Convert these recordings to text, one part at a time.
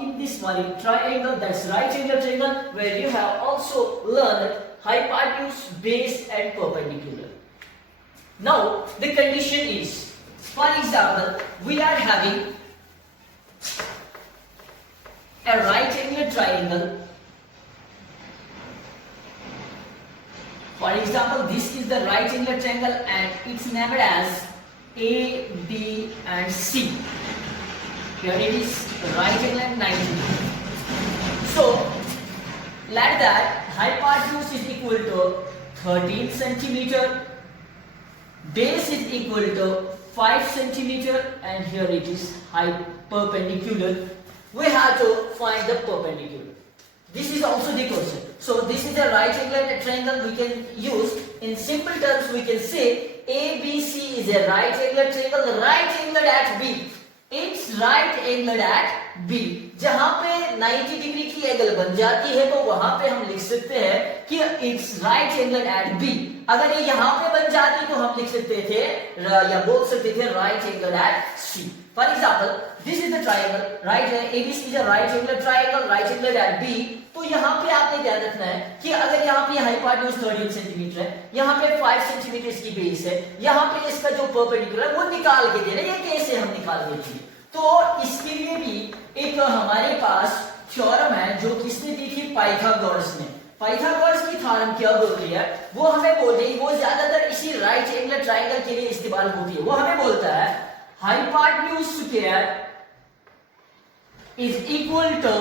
in this one triangle, that's right angle triangle, where you have also learned hypotenuse, base and perpendicular. Now the condition is, for example, we are having a right angle triangle. For example, this is the right angle triangle and it's named as A, B and C. Here it is right angle and 90 degree. So let that hypotenuse is equal to 13 centimeter, base is equal to 5 centimeter, and here it is perpendicular. We have to find the perpendicular. This is also the question. So this is a right angle triangle. We can use in simple terms. We can say ABC is a right angle triangle, right angled at B. It's right angled at B. जहां पे 90 degree की angle बन जाती है तो वहां पे हम लिख सकते हैं कि it's right angle at B. अगर ये यहां पे बन जाती तो हम लिख सकते थे या बोल सकते थे right angle at C. For example, this is the triangle, right ABC is a right angle triangle, right angle at B. तो यहाँ पे आपने ध्यान रखना है कि अगर यहाँ पे हाइपोटेन्यूज 13 सेंटीमीटर है, यहाँ पे 5 सेंटीमीटर इसकी बेस है, यहाँ पे इसका जो परपेंडिकुलर है वो निकाल के दे रहे हैं. ये कैसे हम निकाल देते हैं? तो इसके लिए भी एक हमारे पास थ्योरम है जो किसने दी थी? पाइथागोरस ने. पाइथागोरस की थ्योरम क्या बोल रही है? वो हमें बोल रही है, वो ज्यादातर इसी राइट एंगल ट्रायंगल के लिए इस्तेमाल होती है. वो हमें बोलता है hypotenuse square is equal to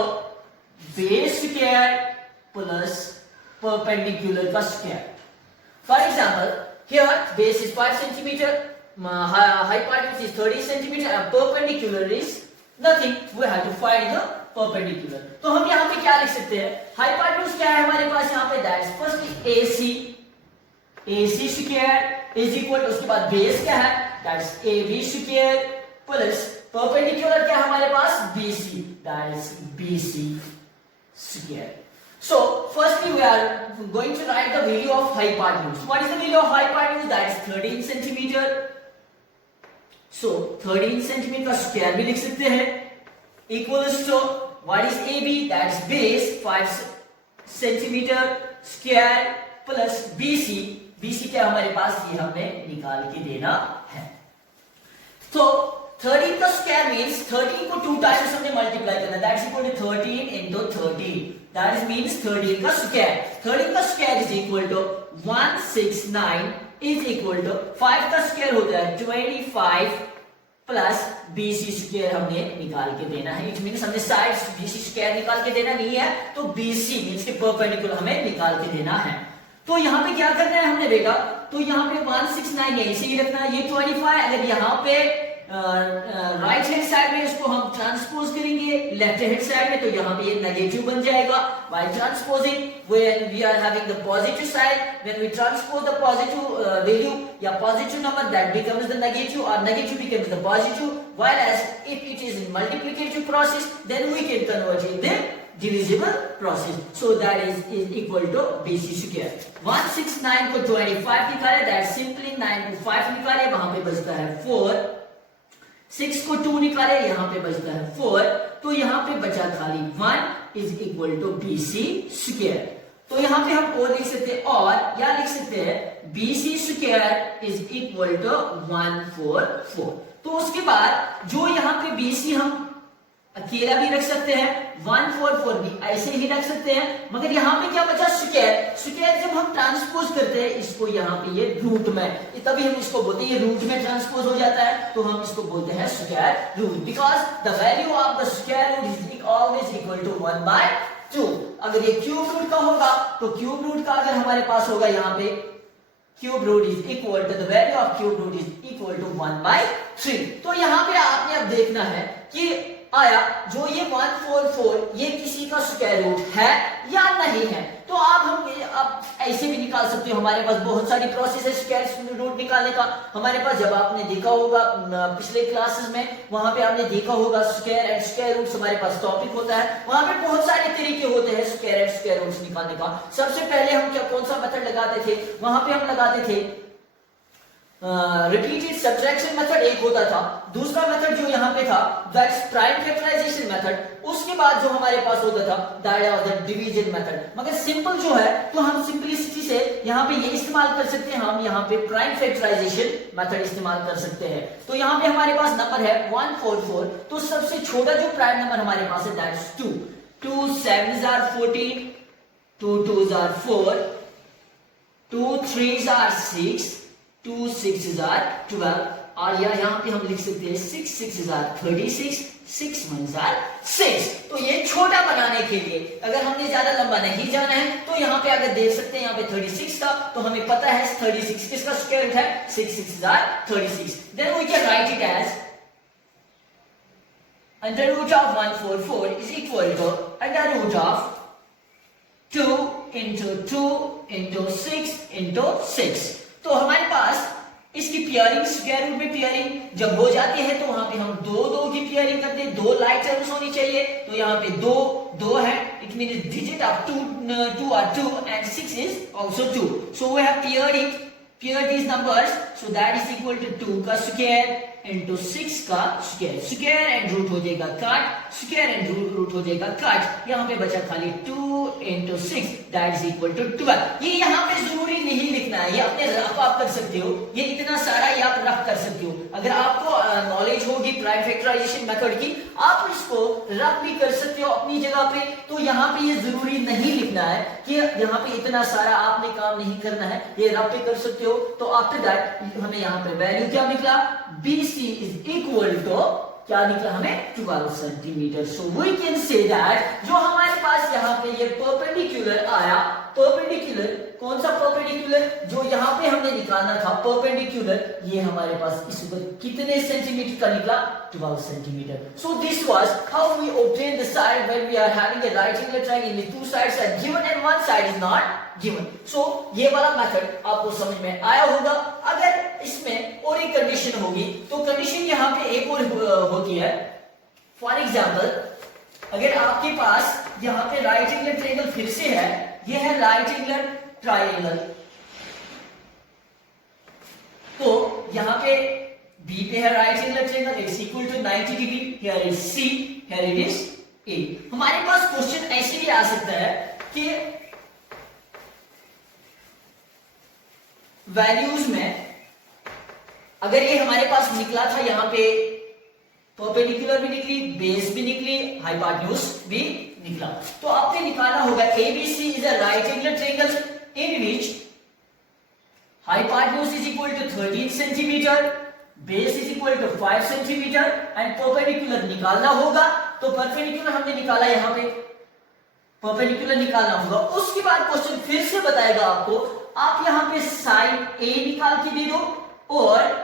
base square plus perpendicular का square. For example, here base is 5 centimetre, hypotenuse is 30 centimeter and perpendicular is nothing. We have to find the perpendicular. तो हम यहाँ पे क्या लिख सकते हैं? hypotenuse क्या है हमारे पास यहाँ पे? That is first AC square is equal to, उसके बाद base क्या है? That is AB square plus perpendicular क्या है हमारे पास? BC, that is BC square. So firstly we are going to write the value of hypotenuse. What is the value of hypotenuse? That is 13 centimeter. So 13 centimeter का square भी लिख सकते हैं, equals to what is AB? That is base 5 centimeter square plus BC. BC क्या हमारे पास? ये हमने निकाल के देना है. तो 13 का स्क्वायर मीन्स 13 को 2 टाइम्स हमने मल्टीप्लाई करना. That is equal to 13 into 13. That is means 13 का स्क्वायर. 13 का square is equal to 169 is equal to 5 का स्क्वायर होता है 25 प्लस BC स्क्वायर हमने निकाल के देना है. इट मीन्स हमने साइड BC स्क्वायर निकाल के देना नहीं है, तो BC मीन्स के परपेंडिकुलर हमें निकाल के देना है. तो यहाँ पे क्या करना है हमने देखा, तो यहाँ पे 169 ऐसे ही रखना है. ये 25 अगर यहाँ पे राइट हैंड साइड में इसको हम ट्रांसपोज करेंगे लेफ्ट हैंड साइड में, तो यहाँ पे ये नेगेटिव बन जाएगा. By transposing when we are having the positive side, when we transpose the positive value या positive number, that becomes the negative और negative becomes the positive. While as if it is in multiplicative process, then we can convert it in divisible process. So that is equal to BC square. 169 को 25 निकाले, that simply 9 को 5 निकाले, वहां पे बचता है 4. 6 को 2 निकाले, यहाँ पे बचता है 4. तो यहाँ पे बचा खाली 1 is equal to BC square. तो यहाँ पे हम और लिख सकते हैं, और या लिख सकते हैं BC square is equal to 144. तो उसके बाद जो यहाँ पे BC हम अकेला भी रख सकते हैं, 144 भी ऐसे ही रख सकते हैं, मगर यहाँ पे क्या बचा? स्क्वायर. स्क्वायर जब हम ट्रांसपोज करते हैं इसको यहाँ पे ये रूट में, तभी हम इसको बोलते हैं, ये रूट में ट्रांसपोज हो जाता है तो हम इसको बोलते हैं square root. Because the value of the square root is always equal to 1/2. अगर ये क्यूब रूट का होगा तो क्यूब रूट का अगर हमारे पास होगा यहाँ पे cube root is equal to the value of cube root is equal to 1/3. तो यहाँ पे आपने अब देखना है कि आया जो ये 144 ये किसी का स्क्वायर रूट है या नहीं है. तो हम अब ऐसे भी निकाल सकते हो. हमारे पास बहुत सारी प्रोसेस है स्क्वायर रूट निकालने का. हमारे पास जब आपने देखा होगा पिछले क्लासेस में, वहां पे आपने देखा होगा स्क्वायर एंड स्क्वायर रूट्स हमारे पास टॉपिक होता है. वहां पे बहुत सारे तरीके होते हैं स्क्वायर एंड स्क्वायर रूट्स निकालने का. सबसे पहले हम कौन सा मेथड लगाते थे? वहां पे हम लगाते थे रिपीटेड सब्ट्रैक्शन मेथड एक होता था, दूसरा मेथड जो यहाँ पे था दैट्स प्राइम फैक्टराइजेशन मेथड, उसके बाद जो हमारे पास होता था that was the division method. मगर सिंपल जो है तो हम सिंपलिसिटी से यहाँ पे ये इस्तेमाल कर सकते हैं, हम यहाँ पे प्राइम फैक्टराइजेशन मेथड इस्तेमाल कर सकते हैं। तो यहाँ पे हमारे पास नंबर है 144, तो सबसे छोटा जो प्राइम नंबर हमारे पास है that's 2, 2 7s are 14, 2 2s are 4, 2 3s are 6, 2 6s are 12, और यहाँ पे हम लिख सकते हैं 6 6s are 36, 6 1s are 6। तो ये छोटा बनाने के लिए अगर हमने ज्यादा लंबा नहीं जाना है तो यहाँ पे अगर देख सकते हैं यहाँ पे 36 था, तो हमें पता है 36 किसका स्क्वायर रूट है, 6 6s are 36। Then we can write it as under root of 144 is equal to under root of 2 into 2 into 6 into 6। तो हमारे पास इसकी पेयरिंग, स्क्वायर रूट में पेयरिंग जब हो जाती है तो वहां पे हम दो दो की पेयरिंग करते हैं, दो लाइक टर्म्स होनी चाहिए। तो यहाँ पे दो दो है, it means digit of 2 are 2 and 6 is also 2, so we have paired these numbers, so that is equal to 2 का स्क्वायर into 6 का स्क्वायर, स्क्वायर एंड रूट हो जाएगा काट, स्क्वायर एंड रूट हो जाएगा काट, यहाँ पे बचा खाली 2 into 6 that is equal to 12। ये यहाँ पे जरूरी नहीं लिखना है, ये अपने रफ आप कर सकते हो, ये इतना सारा ये आप रफ कर सकते हो। अगर आपको नॉलेज होगी प्राइम फैक्टराइजेशन मेथड की, आप इसको रफ भी कर सकते हो अपनी जगह पे। तो यहाँ पे ये जरूरी नहीं लिखना है कि यहाँ पे इतना सारा आपने काम नहीं करना है, ये रफ भी कर सकते हो। तो आफ्टर दैट हमें यहाँ पे वैल्यू क्या निकला, BC इज इक्वल टू क्या निकला हमें 12 centimetre. So we can say that जो हमारे पास यहाँ पे ये परपेंडिकुलर आया, परपेंडिकुलर कौन सा परपेंडिकुलर, जो यहाँ पे हमने निकालना था परपेंडिकुलर, ये हमारे पास इस वक्त कितने सेंटीमीटर का निकला, 12 centimetre. So this was how we obtain the side when we are having a right angle triangle with two sides are given and one side is not given. So ये वाला method आपको समझ में आया होगा। अगर इसमें और एक कंडीशन होगी तो कंडीशन यहाँ पे एक और होती है। फॉर एग्जांपल अगर आपके पास यहाँ पे राइट एंगल ट्रायंगल फिर से है, ये है राइट एंगल ट्रायंगल, तो यहाँ पे B पे है right angle triangle, it's equal to 90 degree, here is C, here it is A। हमारे पास क्वेश्चन ऐसे भी आ सकता है कि वैल्यूज में अगर ये हमारे पास निकला था, यहाँ पे परपेंडिकुलर भी निकली, बेस भी निकली, हाइपोटेन्यूज भी निकला, तो आपने निकालना होगा ABC is a right angle triangle in which hypotenuse is equal to 13 centimetre, base is equal to 5 centimetre and perpendicular निकालना होगा। तो परपेंडिकुलर हमने निकाला, यहाँ पे परपेंडिकुलर निकालना होगा। उसके बाद क्वेश्चन फिर से बताएगा आपको, आप यहाँ पे साइन A निकाल के दे दो और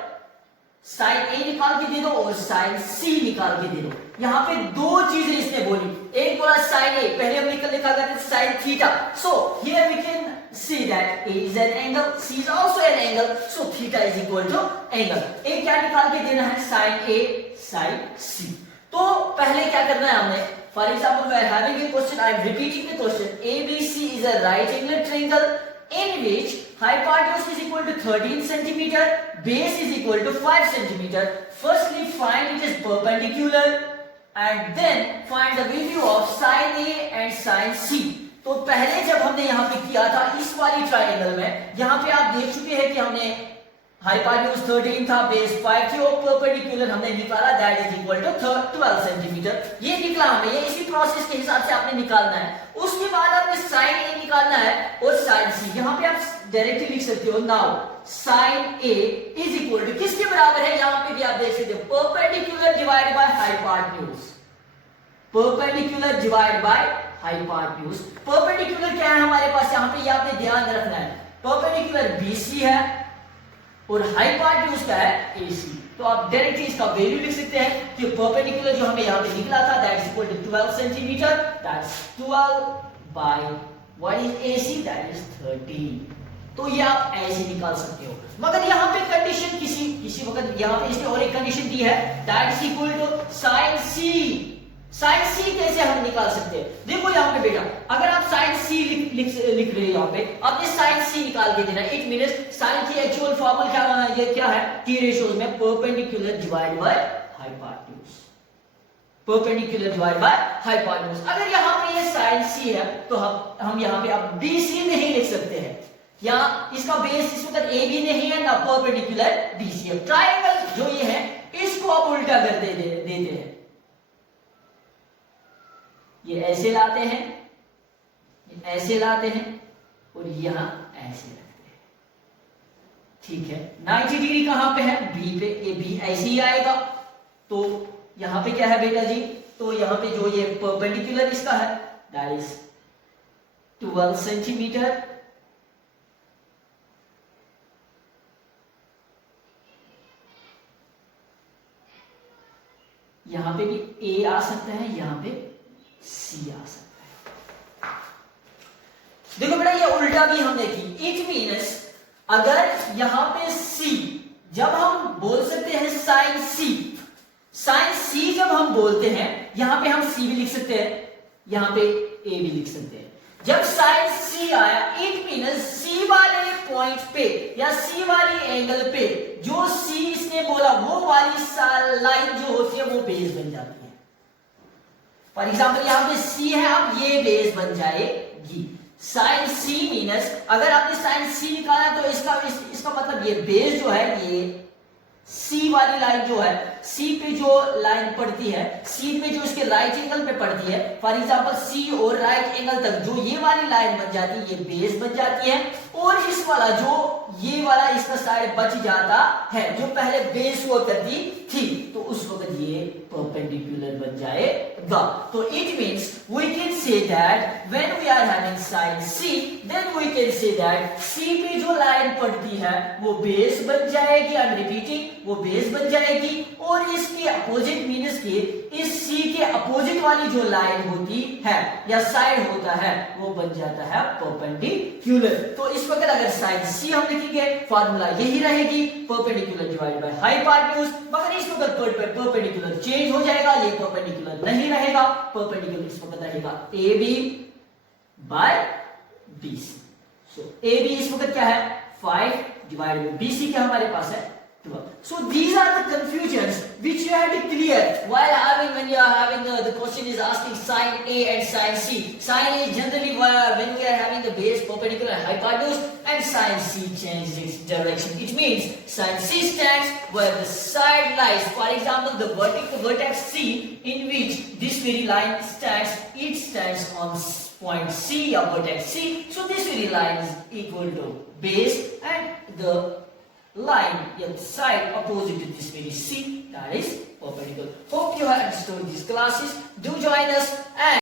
साइन A निकाल के दे दो और साइन C निकाल के दे दो। यहाँ पे दो चीजें इसने बोली, एक बोला साइन A, पहले हम लिखा करते थे sine theta. So here we can see that A is an angle, C is also an angle, so theta is equal to angle। एक क्या निकाल के देना है, sin A sin C। तो पहले क्या करना है हमने, for example we are having a question, I am repeating the question, ABC is a right angle triangle in which hypotenuse is equal to 13 centimeter, base is equal to 5 centimeter। Firstly find it is perpendicular and then find the value of sin A and sin C। तो पहले जब हमने यहाँ पे किया था इस वाली ट्रायंगल में, यहाँ पे आप देख चुके हैं कि हमने हाइपोटेन्यूज 13 था, बेस 5 थी और परपेंडिकुलर हमने निकाला that is equal to 12 centimetre. ये निकला हमें, ये इसी प्रोसेस के हिसाब से आपने निकालना है। उसके बाद आपने साइन ए निकालना है और साइन सी। यहाँ पे आप डायरेक्टली लिख सकते हो, now sine A is equal to किसके बराबर है, यहाँ पे भी आप देख सकते हो perpendicular divide by hypotenuse, perpendicular divide by hypotenuse. Perpendicular क्या है हमारे पास, यहाँ पे ये आपने ध्यान रखना है, परपेंडिकुलर BC है और हाइपोटेन्यूज क्या है AC। तो आप डायरेक्टली इसका वैल्यू लिख सकते हैं कि परपेंडिकुलर जो हमें यहाँ पे निकला था that is equal to 12 centimetre, that's 12 by what is AC, that is 13। तो ये आप ऐसे निकाल सकते हो। मगर यहाँ पे कंडीशन किसी वक्त यहाँ पे इसने और एक कंडीशन दी है, that is equal to sin C। Sine C कैसे हम निकाल सकते हैं, देखो यहाँ पे बेटा, अगर आप साइन C लिख रहे हैं यहाँ पे, आपने साइन सी निकाल के देना। इट मींस साइन की एक्चुअल फॉर्मूला क्या होना है, ये क्या है, टी रेशियोज में perpendicular divide by hypotenuse, perpendicular divide by hypotenuse. अगर यहाँ पे ये साइन सी है तो हम यहाँ पे अब बीसी नहीं लिख सकते हैं, या इसका बेस इस वक्त ए भी नहीं है ना परपेंडिकुलर बीसी है। ट्रायंगल जो ये है इसको अब उल्टा कर देते हैं, ये ऐसे लाते हैं, ऐसे लाते हैं और यहां ऐसे रखते हैं, ठीक है। 90 डिग्री कहां पे है, बी पे, ए बी ऐसे ही आएगा। तो यहां पे क्या है बेटा जी, तो यहां पे जो ये परपेंडिकुलर इसका है दैट इज 12 सेंटीमीटर, यहां पे भी ए आ सकता है, यहां पे सी आ सकता है। देखो बेटा ये उल्टा भी हमने की। इट मीन्स अगर यहां पे सी, जब हम बोल सकते हैं साइन सी, साइन सी जब हम बोलते हैं यहां पे हम सी भी लिख सकते हैं, यहां पे ए भी लिख सकते हैं। जब साइन सी आया इट मीन्स सी वाले पॉइंट पे या सी वाली एंगल पे जो सी इसने बोला वो वाली लाइन जो होती है वो बेस बन जाती है। फॉर एग्जाम्पल यहां पे सी है, अब ये बेस बन जाएगी। साइन सी मीनस अगर आपने साइन सी निकाला तो इसका मतलब ये बेस जो है, ये सी वाली लाइन जो है, सी पे जो लाइन पड़ती है, सी पे जो इसके राइट एंगल पे पड़ती है, फॉर एग्जांपल सी और राइट एंगल तक जो ये वाली लाइन बन जाती है ये बेस बन जाती है। और इस वाला जो ये वाला इसका साइड बच जाता है जो पहले बेस हुआ करती थी, तो उस वक्त ये परपेंडिकुलर बन जाएगा। तो it means we can say that when we are having sine C then we can say that C पे जो लाइन पड़ती है वो बेस बन जाएगी। आई एम रिपीटिंग, वो बेस बन जाएगी। और इसके अपोजिट मीन्स के इस सी के अपोजिट वाली जो लाइन होती है या साइड होता है वो बन जाता है परपेंडिकुलर। तो इस वक्त अगर साइन सी हम लिखेंगे फार्मूला यही रहेगी, परपेंडिकुलर डिवाइड बाय हाइपोटेन्यूज। मगर इस वक्त परपेंडिकुलर चेंज हो जाएगा, ये परपेंडिकुलर नहीं रहेगा, परपेंडिकुलर इस वक्त रहेगा A B by B C. So A B इस वक्त क्या है 5 डिवाइड बाय बी सी क्या हमारे पास है 12. So these are the confusions which you have to clear while when you are having the question is asking sine A and sine C. Sine A generally when we are having the base perpendicular hypotenuse and sine C changes its direction. It means sine C stands where the side lies. For example, the vertex C in which this very line stands, it stands on point C or vertex C. So this very line is equal to base and the line in side opposite to this very C, that is perpendicular. Hope you have understood these classes. Do join us and